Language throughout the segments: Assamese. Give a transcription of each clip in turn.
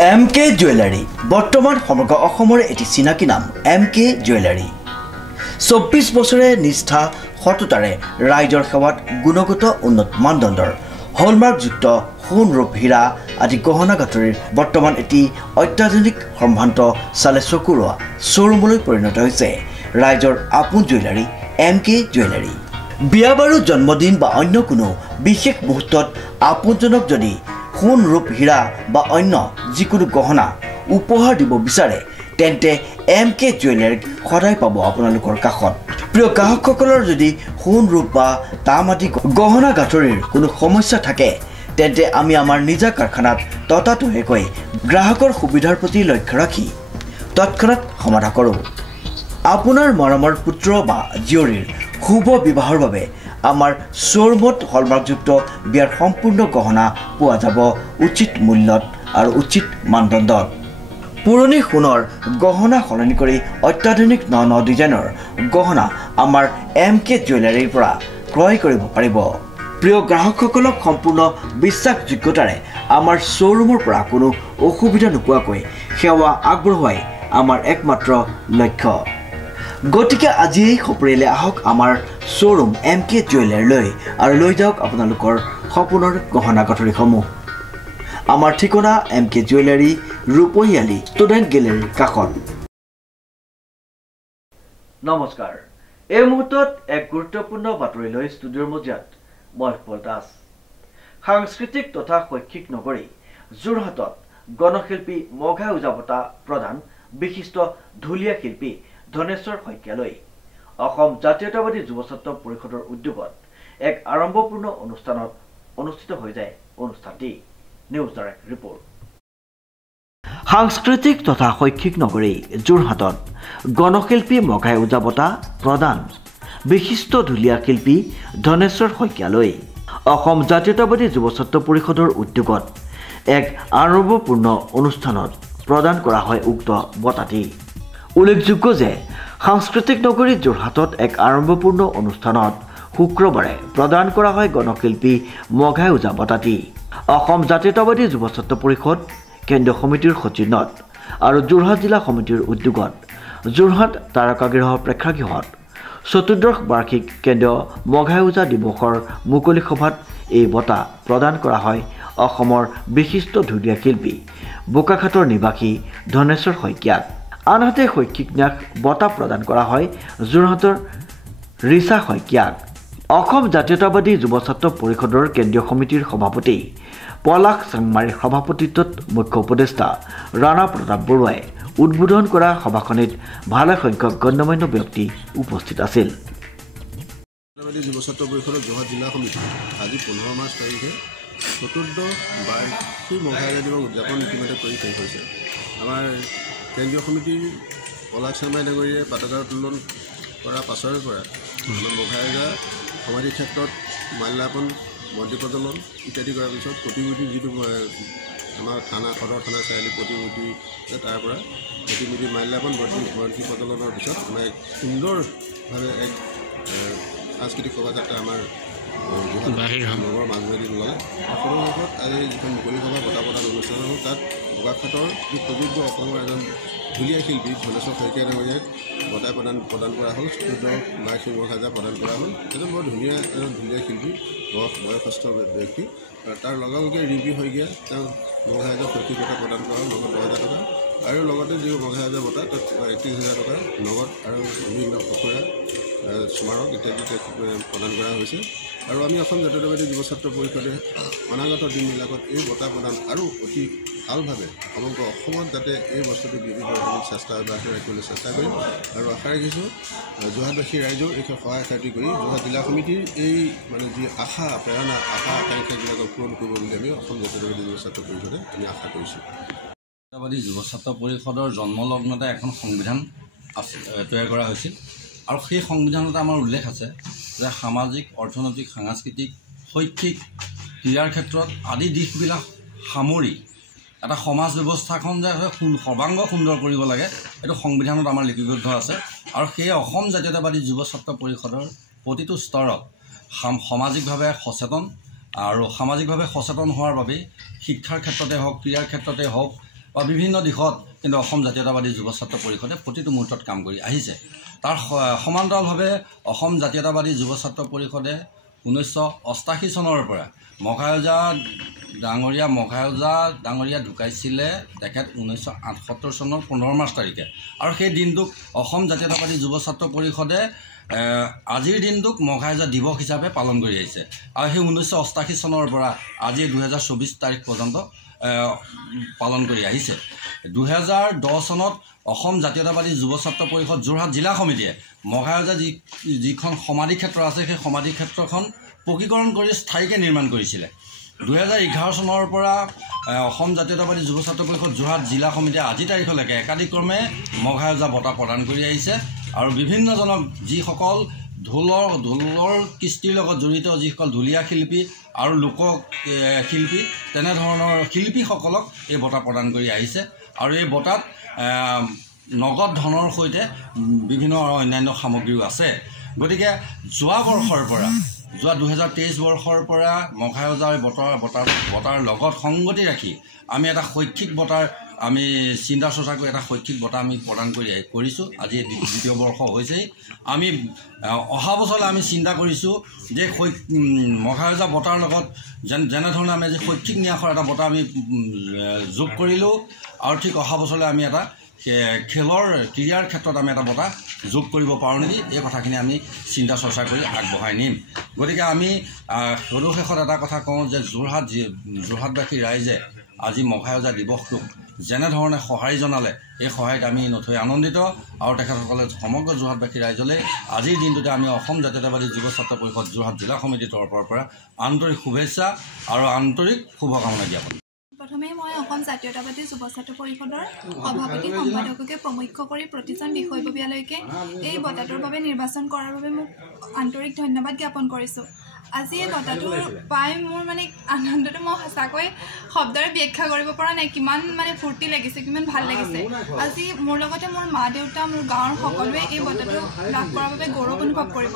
MK জুৱেলাৰী বৰ্তমান সমগ্ৰ অসমৰ এটি চিনাকি নাম MK জুৱেলাৰী 24 বছৰে নিষ্ঠা সততাৰে ৰাইজৰ সেৱাত গুণগত উন্নত মানদণ্ডৰ হলমাৰ্কযুক্ত সোণ ৰূপ হীৰা আদি গহনা গাঁথৰিৰ বৰ্তমান এটি অত্যাধুনিক সম্ভ্ৰান্ত চালে চকুৰোৱা শ্বৰুমলৈ পৰিণত হৈছে ৰাইজৰ আপোন জুৱেলাৰী MK জুৱেলাৰী। বিয়া বাৰু জন্মদিন বা অন্য কোনো বিশেষ মুহূৰ্তত আপোনজনক যদি সোণ ৰূপ হীৰা বা অন্য যিকোনো গহনা উপহাৰ দিব বিচাৰে তেন্তে MK জুৱেলাৰীক সদায় পাব আপোনালোকৰ কাষত। প্ৰিয় গ্ৰাহকসকলৰ যদি সোণ ৰূপ বা তাম আদি গহনা গাঁথৰিৰ কোনো সমস্যা থাকে তেন্তে আমি আমাৰ নিজা কাৰখানাত ততাতৈয়াকৈ গ্ৰাহকৰ সুবিধাৰ প্ৰতি লক্ষ্য ৰাখি তৎক্ষণাত সমাধা কৰোঁ। আপোনাৰ মৰমৰ পুত্ৰ বা জীয়ৰীৰ শুভ বিবাহৰ বাবে আমাৰ শ্বৰুমত হলমাৰ্কযুক্ত বিয়াৰ সম্পূৰ্ণ গহনা পোৱা যাব উচিত মূল্যত আৰু উচিত মানদণ্ডত। পুৰণি সোণৰ গহনা সলনি কৰি অত্যাধুনিক ন ডিজাইনৰ গহনা আমাৰ MK জুৱেলাৰীৰ পৰা ক্ৰয় কৰিব পাৰিব। প্ৰিয় গ্ৰাহকসকলক সম্পূৰ্ণ বিশ্বাসযোগ্যতাৰে আমাৰ শ্বৰুমৰ পৰা কোনো অসুবিধা নোপোৱাকৈ সেৱা আগবঢ়োৱাই আমাৰ একমাত্ৰ লক্ষ্য। গতিকে আজিয়েই সপৰিয়ালে আহক আমাৰ শ্বৰুম MK জুৱেলাৰীলৈ আৰু লৈ যাওক আপোনালোকৰ সপোনৰ গহনা গাঁথৰিসমূহ। আমাৰ ঠিকনা MK জুৱেলাৰী ৰূপহীয়ালি ষ্টুডেণ্ট গেলেৰীৰ কাষত। নমস্কাৰ, এই মুহূৰ্তত এক গুৰুত্বপূৰ্ণ বাতৰি লৈ ষ্টুডিঅ'ৰ মজিয়াত মই সুপল দাস। সাংস্কৃতিক তথা শৈক্ষিক নগৰী যোৰহাটত গণশিল্পী মঘাই ওজা বঁটা প্ৰদান বিশিষ্ট ঢুলীয়া শিল্পী ধনেশ্বৰ শইকীয়ালৈ অসম জাতীয়তাবাদী যুৱ ছাত্ৰ পৰিষদৰ উদ্যোগত এক আৰম্ভপূৰ্ণ অনুষ্ঠানত অনুষ্ঠিত হৈ যায় অনুষ্ঠানটি। News direct report. সাংস্কৃতিক তথা শৈক্ষিক নগৰী যোৰহাটত গণশিল্পী মঘাই ওজা বঁটা প্ৰদান বিশিষ্ট ঢুলীয়া শিল্পী ধনেশ্বৰ শইকীয়ালৈ অসম জাতীয়তাবাদী যুৱ ছাত্ৰ পৰিষদৰ উদ্যোগত এক আৰম্ভপূৰ্ণ অনুষ্ঠানত প্ৰদান কৰা হয় উক্ত বঁটাটি। উল্লেখযোগ্য যে সাংস্কৃতিক নগৰী যোৰহাটত এক আৰম্ভপূৰ্ণ অনুষ্ঠানত শুক্ৰবাৰে প্ৰদান কৰা হয় গণশিল্পী মঘাই ওজা বঁটাটি। অসম জাতীয়তাবাদী যুৱ ছাত্ৰ পৰিষদ কেন্দ্ৰীয় সমিতিৰ সচিনত আৰু যোৰহাট জিলা সমিতিৰ উদ্যোগত যোৰহাট তাৰকাগৃহ প্ৰেক্ষাগৃহত চতুৰ্দশ বাৰ্ষিক কেন্দ্ৰীয় মঘাই ওজা দিৱসৰ মুকলি সভাত এই বঁটা প্ৰদান কৰা হয় অসমৰ বিশিষ্ট ঢুলীয়া শিল্পী বোকাখাটৰ নিবাসী ধনেশ্বৰ শইকীয়াক। আনহাতে শৈক্ষিক ন্যাস বঁটা প্ৰদান কৰা হয় যোৰহাটৰ ৰিচা শইকীয়াক। অসম জাতীয়তাবাদী যুৱ ছাত্ৰ পৰিষদৰ কেন্দ্ৰীয় সমিতিৰ সভাপতি পলাশ চাংমাৰীৰ সভাপতিত্বত মুখ্য উপদেষ্টা ৰাণা প্ৰতাপ বৰুৱাই উদ্বোধন কৰা সভাখনিত ভালেসংখ্যক গণ্যমান্য ব্যক্তি উপস্থিত আছিল। যুৱ ছাত্ৰ পৰিষদৰ যোৰহাট জিলা সমিতি আজি 15 মাৰ্চ তাৰিখে চতুৰ্দশ বাৰ্ষিক মঘাই ওজা দিৱস উদযাপন ইতিমধ্যে কৰি শেষ হৈছে। আমাৰ কেন্দ্ৰীয় সমিতিৰ পলাশ চাংমাৰী ডাঙৰীয়াই পতাকা উত্তোলন কৰাৰ পাছৰে পৰা আমাৰ মঘাই ওজা সমাধি ক্ষেত্ৰত মাল্যাৰ্পণ বন্তি প্ৰজ্বলন ইত্যাদি কৰাৰ পিছত প্ৰতিমূৰ্তি যিটো আমাৰ সদৰ থানা চাৰিআলি প্ৰতিমূৰ্তি তাৰ পৰা প্ৰতিমূৰ্তি মাল্যাৰ্পণ বন্তি প্ৰজ্বলনৰ পিছত আমাৰ এক সুন্দৰভাৱে এক সাংস্কৃতিক শোভাযাত্ৰা আমাৰ নগৰৰ মাজুলী ওলালে। সদৰমুখত আজি যিখন মুকলি সভা বঁটা প্ৰদান অনুষ্ঠান হ'ল তাত বোকাখাটৰ যি সুযোগ্য অসমৰ এজন ঢুলীয়া শিল্পী ধনেশ্বৰ শইকীয়া ডাঙৰীয়াক বঁটা প্ৰদান কৰা হ'ল। চতুৰ্দশ বাৰ্ষিক মঘাই ওজা প্ৰদান কৰা হ'ল। এজন বৰ ধুনীয়া এজন ঢুলীয়া শিল্পী বয়সস্থ ব্যক্তি। তাৰ লগে ৰিম্পী শইকীয়া তেওঁ মঘাই ওজা শৈক্ষিক বঁটা প্ৰদান কৰা হ'ল নগদ 10,000 টকা আৰু লগতে যি মঘাই ওজা বঁটা তাত 31,000 টকা নগদ আৰু বিভিন্ন সঁফুৰা স্মাৰক ইত্যাদি প্ৰদান কৰা হৈছে। আৰু আমি অসম জাতীয়তাবাদী যুৱ ছাত্ৰ পৰিষদে অনাগত দিনবিলাকত এই বঁটা প্ৰদান আৰু অতি ভালভাৱে সমগ্ৰ অসমত যাতে এই বস্তুটো বিক্ৰী কৰিবলৈ চেষ্টা অব্যাহত ৰাখিবলৈ চেষ্টা কৰিম আৰু আশা ৰাখিছোঁ যোৰহাটবাসী ৰাইজেও এই সহায় সাৰথি কৰি যোৰহাট জিলা সমিতিৰ এই মানে যি আশা প্ৰেৰণা আশা আকাংক্ষাবিলাকক পূৰণ কৰিব বুলি আমি অসম জাতীয়তাবাদী যুৱ ছাত্ৰ পৰিষদে আমি আশা কৰিছোঁ। জাতীয়তাবাদী যুৱ ছাত্ৰ পৰিষদৰ জন্মলগ্নতে এখন সংবিধান তৈয়াৰ কৰা হৈছিল আৰু সেই সংবিধানত আমাৰ উল্লেখ আছে যে সামাজিক অৰ্থনৈতিক সাংস্কৃতিক শৈক্ষিক ক্ৰীড়াৰ ক্ষেত্ৰত আদি দিশবিলাক সামৰি এটা সমাজ ব্যৱস্থাখন যে সৰ্বাংগ সুন্দৰ কৰিব লাগে এইটো সংবিধানত আমাৰ লিপিবদ্ধ আছে। আৰু সেই অসম জাতীয়তাবাদী যুৱ ছাত্ৰ পৰিষদৰ প্ৰতিটো স্তৰত সামাজিকভাৱে সচেতন আৰু সামাজিকভাৱে সচেতন হোৱাৰ বাবে শিক্ষাৰ ক্ষেত্ৰতে হওক ক্ৰীড়াৰ ক্ষেত্ৰতে হওক বা বিভিন্ন দিশত কিন্তু অসম জাতীয়তাবাদী যুৱ ছাত্ৰ পৰিষদে প্ৰতিটো মুহূৰ্তত কাম কৰি আহিছে। তাৰ সমান্তৰালভাৱে অসম জাতীয়তাবাদী যুৱ ছাত্ৰ পৰিষদে 1988 চনৰ পৰা মঘাইওজা ডাঙৰীয়া ঢুকাইছিলে তেখেত 1978 চনৰ 15 মাৰ্চ তাৰিখে। আৰু সেই দিনটোক অসম জাতীয়তাবাদী যুৱ ছাত্ৰ পৰিষদে আজিৰ দিনটোক মঘাইওজা দিৱস হিচাপে পালন কৰি আহিছে। আৰু সেই 1988 চনৰ পৰা আজি 2024 তাৰিখ পৰ্যন্ত পালন কৰি আহিছে। 2010 চনত অসম জাতীয়তাবাদী যুৱ ছাত্ৰ পৰিষদ যোৰহাট জিলা সমিতিয়ে মঘাইওজা যিখন সমাধি ক্ষেত্ৰ আছে সেই সমাধি ক্ষেত্ৰখন পকীকৰণ কৰি স্থায়ীকৈ নিৰ্মাণ কৰিছিলে। 2011 চনৰ পৰা অসম জাতীয়তাবাদী যুৱ ছাত্ৰ পৰিষদ যোৰহাট জিলা সমিতিয়ে আজি তাৰিখলৈকে একাধিক্ৰমে মঘাইওজা বঁটা প্ৰদান কৰি আহিছে। আৰু বিভিন্নজনক যিসকল ঢোলৰ কৃষ্টিৰ লগত জড়িত যিসকল ঢুলীয়া শিল্পী আৰু লোক শিল্পী তেনেধৰণৰ শিল্পীসকলক এই বঁটা প্ৰদান কৰি আহিছে। আৰু এই বঁটাত নগদ ধনৰ সৈতে বিভিন্ন অন্যান্য সামগ্ৰীও আছে। গতিকে যোৱা 2023 বৰ্ষৰ পৰা মঘাইওজাৰ বঁটাৰ লগত সংগতি ৰাখি আমি এটা শৈক্ষিক বঁটাৰ আমি চিন্তা চৰ্চা কৰি এটা শৈক্ষিক বঁটা আমি প্ৰদান কৰিছোঁ। আজি দ্বিতীয় বৰ্ষ হৈছেই। আমি অহা বছৰলৈ আমি চিন্তা কৰিছোঁ যে মঘাইওজা বঁটাৰ লগত যেনেধৰণে আমি আজি শৈক্ষিক ন্যাসৰ এটা বঁটা আমি যোগ কৰিলোঁ, আৰু ঠিক অহা বছৰলৈ আমি এটা ক্ৰীড়াৰ ক্ষেত্ৰত আমি এটা বঁটা যোগ কৰিব পাৰোঁ নেকি, এই কথাখিনি আমি চিন্তা চৰ্চা কৰি আগবঢ়াই নিম। গতিকে আমি সদুশেষত এটা কথা কওঁ যে যোৰহাটবাসী ৰাইজে আজি মঘাইওজা দিৱসটোক যেনেধৰণে সঁহাৰি জনালে এই সহায়ত আমি নথৈ আনন্দিত। আৰু তেখেতসকলে সমগ্ৰ যোৰহাটবাসী ৰাইজলৈ আজিৰ দিনটোতে আমি অসম জাতীয়তাবাদী যুৱ ছাত্ৰ পৰিষদ যোৰহাট জিলা সমিতিৰ তৰফৰ পৰা আন্তৰিক শুভেচ্ছা আৰু আন্তৰিক শুভকামনা জ্ঞাপন। প্ৰথমে মই অসম জাতীয়তাবাদী যুৱ ছাত্ৰ পৰিষদৰ সভাপতি সম্পাদককে প্ৰমুখ্য কৰি প্ৰতিজন বিষয়ববীয়ালৈকে এই বঁটাটোৰ বাবে নিৰ্বাচন কৰাৰ বাবে মোক আন্তৰিক ধন্যবাদ জ্ঞাপন কৰিছোঁ। আজি এই বঁটাটো পাই মোৰ মানে আনন্দটো মই সঁচাকৈ শব্দৰে ব্যাখ্যা কৰিব পৰা নাই। কিমান মানে ফূৰ্তি লাগিছে, কিমান ভাল লাগিছে। আজি মোৰ লগতে মোৰ মা দেউতা, মোৰ গাঁৱৰ সকলোৱে এই বঁটাটো লাভ কৰাৰ বাবে গৌৰৱ অনুভৱ কৰিব।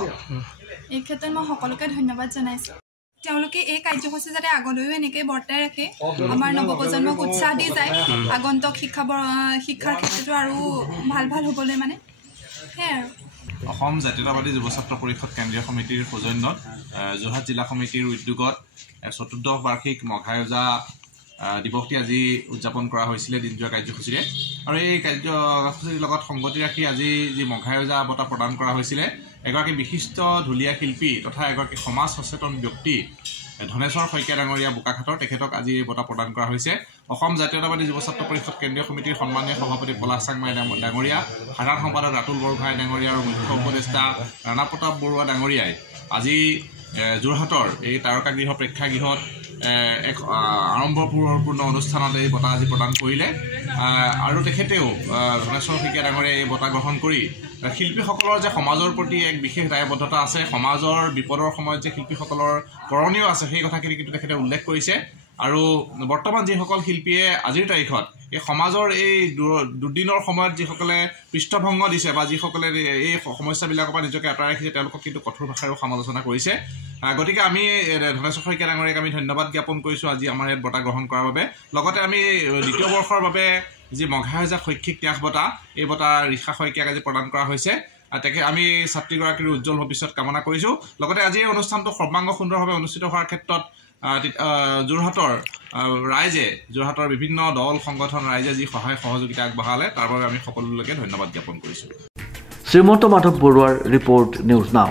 এই ক্ষেত্ৰত মই সকলোকে ধন্যবাদ জনাইছোঁ। তেওঁলোকে এই কাৰ্যসূচী যাতে আগলৈও এনেকৈ বৰ্তাই ৰাখে, আমাৰ নৱপ্ৰজন্মক উৎসাহ দি যায় আগন্তুক শিক্ষাৰ ক্ষেত্ৰতো আৰু ভাল হ'বলৈ মানে সেয়াই আৰু। অসম জাতীয়তাবাদী যুৱ ছাত্ৰ পৰিষদ কেন্দ্ৰীয় সমিতিৰ সৌজন্যত যোৰহাট জিলা সমিতিৰ উদ্যোগত চতুৰ্দশ বাৰ্ষিক মঘাইওজা দিৱসটি আজি উদযাপন কৰা হৈছিলে দিনজোৰা কাৰ্যসূচীৰে। আৰু এই কাৰ্যসূচীৰ লগত সংগতি ৰাখি আজি যি মঘাইওজা বঁটা প্ৰদান কৰা হৈছিলে, এগৰাকী বিশিষ্ট ঢুলীয়া শিল্পী তথা এগৰাকী সমাজ সচেতন ব্যক্তি ধনেশ্বৰ শইকীয়া ডাঙৰীয়া বোকাখাটৰ তেখেতক আজি এই বঁটা প্ৰদান কৰা হৈছে। অসম জাতীয়তাবাদী যুৱ ছাত্ৰ পৰিষদ কেন্দ্ৰীয় সমিতিৰ সন্মানীয় সভাপতি পলাশ চাংমাই ডাঙৰীয়া, সাধাৰণ সম্পাদক ৰাতুল বৰগোহাঁই ডাঙৰীয়া আৰু মুখ্য উপদেষ্টা ৰাণা প্ৰতাপ বৰুৱা ডাঙৰীয়াই আজি যোৰহাটৰ এই তাৰকাগৃহ প্ৰেক্ষাগৃহত এক আড়ম্বৰপূৰ্ণ অনুষ্ঠানত এই বঁটা আজি প্ৰদান কৰিলে। আৰু তেখেতেও ধনেশ্বৰ শইকীয়া ডাঙৰীয়াই এই বঁটা গ্ৰহণ কৰি শিল্পীসকলৰ যে সমাজৰ প্ৰতি এক বিশেষ দায়বদ্ধতা আছে, সমাজৰ বিপদৰ সময়ত যে শিল্পীসকলৰ কৰণীয় আছে, সেই কথাখিনি কিন্তু তেখেতে উল্লেখ কৰিছে। আৰু বৰ্তমান যিসকল শিল্পীয়ে আজিৰ তাৰিখত এই সমাজৰ এই দুদিনৰ সময়ত যিসকলে পৃষ্ঠভংগ দিছে বা যিসকলে এই সমস্যাবিলাকৰ পৰা নিজকে আঁতৰাই ৰাখিছে, তেওঁলোকক কিন্তু কঠোৰ ভাষাৰেও সমালোচনা কৰিছে। গতিকে আমি ধনেশ্বৰ শইকীয়া ডাঙৰীয়াক আমি ধন্যবাদ জ্ঞাপন কৰিছোঁ আজি আমাৰ ইয়াত বঁটা গ্ৰহণ কৰাৰ বাবে। লগতে আমি দ্বিতীয় বৰ্ষৰ বাবে যি মঘাইওজা শৈক্ষিক ন্যাস বঁটা, এই বঁটা ৰিষা শইকীয়াক আজি প্ৰদান কৰা হৈছে। আমি ছাত্ৰীগৰাকীৰ উজ্জ্বল ভৱিষ্যত কামনা কৰিছোঁ। লগতে আজি এই অনুষ্ঠানটো সৰ্বাংগ সুন্দৰভাৱে অনুষ্ঠিত হোৱাৰ ক্ষেত্ৰত যোৰহাটৰ ৰাইজে, যোৰহাটৰ বিভিন্ন দল সংগঠন ৰাইজে যি সহায় সহযোগিতা আগবঢ়ালে তাৰ বাবে আমি সকলোলৈকে ধন্যবাদ জ্ঞাপন কৰিছোঁ। শ্ৰীমন্ত মাধৱ বৰুৱাৰ ৰিপৰ্ট, নিউজ নাও।